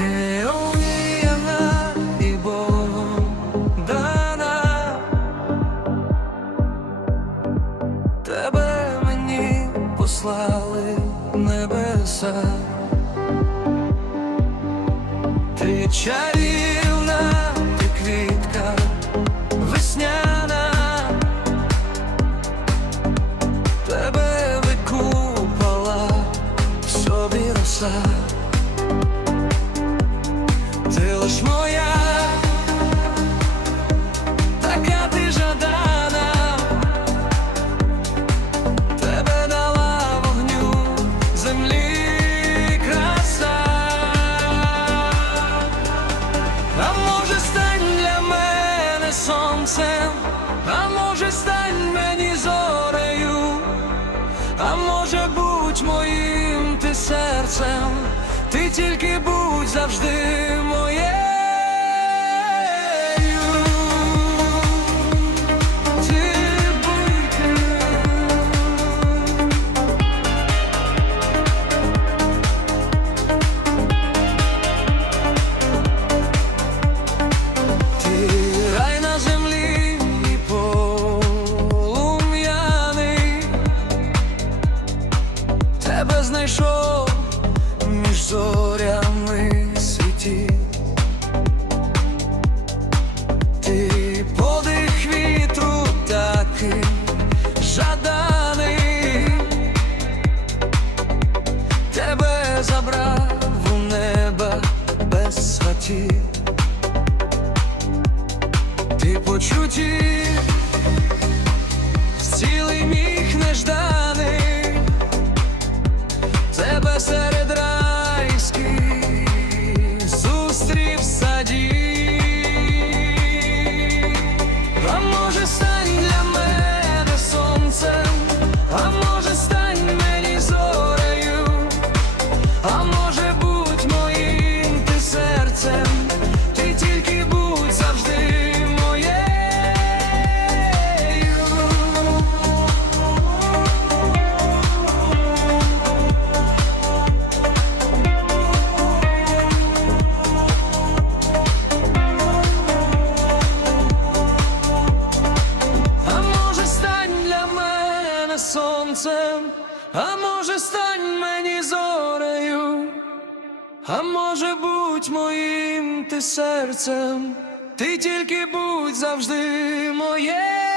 Ти уміяна і Богом тебе мені послали небеса, ти квітка весняна, тебе викупала в собі роса. Ти лиш моя, така ти жадана, тебе дала вогню землі краса. А може стань для мене сонцем, а може стань мені зорею, а може будь моїм ти серцем, ти тільки будь завжди моєю. Ти будь на землі і тебе знайшов забрав у неба без сватів. Ти почуттів, цілий міг нежданий, тебе серед райських зустрів садів. Сонцем, а може стань мені зорею, а може будь моїм ти серцем, ти тільки будь завжди моєю.